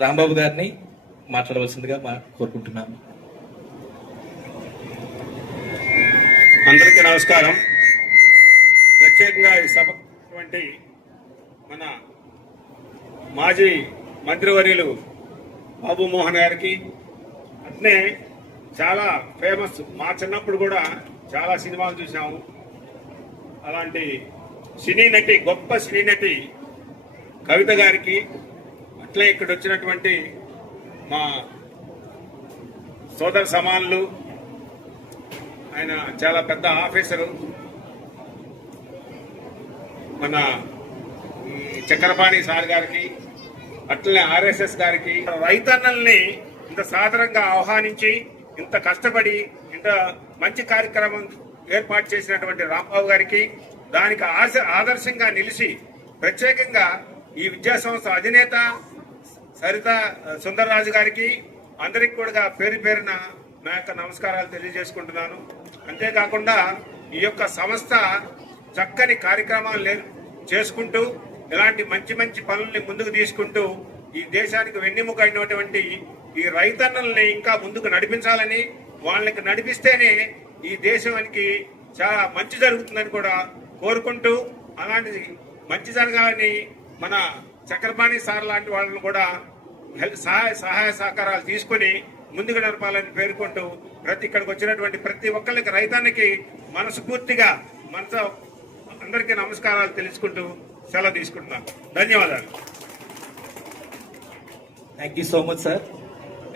రాంబాబు గారిని మాట్లాడవలసిందిగా కోరుకుంటున్నాను. అందరికీ నమస్కారం. ప్రత్యేకంగా ఈ సభటువంటి మన మాజీ మంత్రివర్యులు బాబు మోహన్ గారికి, అట్నే చాలా ఫేమస్, మా చిన్నప్పుడు కూడా చాలా సినిమాలు చూసాము. అలాంటి సినీ నటి, గొప్ప సినీ నటి కవిత గారికి, అట్లే ఇక్కడ వచ్చినటువంటి మా సోదర సమానులు, ఆయన చాలా పెద్ద ఆఫీసరు, మన చక్రపాణి సార్ గారికి, అట్లనే ఆర్ఎస్ఎస్ గారికి, రైతన్నల్ని ఇంత సాధారణంగా ఆహ్వానించి ఇంత కష్టపడి ఇంత మంచి కార్యక్రమం ఏర్పాటు చేసినటువంటి రాంబాబు గారికి, దానికి ఆదర్శంగా నిలిచి ప్రత్యేకంగా ఈ విద్యా సంస్థ అధినేత సరిత సుందరరాజు గారికి అందరికి కూడా పేరు పేరున నా యొక్క నమస్కారాలు తెలియజేసుకుంటున్నాను. అంతేకాకుండా ఈ యొక్క సంస్థ చక్కని కార్యక్రమాలు చేసుకుంటూ ఇలాంటి మంచి మంచి పనుల్ని ముందుకు తీసుకుంటూ ఈ దేశానికి వెన్నెముక అయినటువంటి ఈ రైతన్నల్ని ఇంకా ముందుకు నడిపించాలని, వాళ్ళకి నడిపిస్తేనే ఈ దేశానికి చాలా మంచి జరుగుతుందని కూడా కోరుకుంటూ, అలాంటి మంచి జరగాలని మన చక్రపాణి సార్ లాంటి వాళ్ళని కూడా సహాయ సహకారాలు తీసుకుని ముందుకు నడపాలని పేర్కొంటూ, ఇక్కడికి వచ్చినటువంటి ప్రతి ఒక్కరికి రైతానికి మనస్ఫూర్తిగా అందరికీ నమస్కారాలు తెలుసుకుంటూ సెలవు తీసుకుంటున్నాను. ధన్యవాదాలు. Thank you so much sir.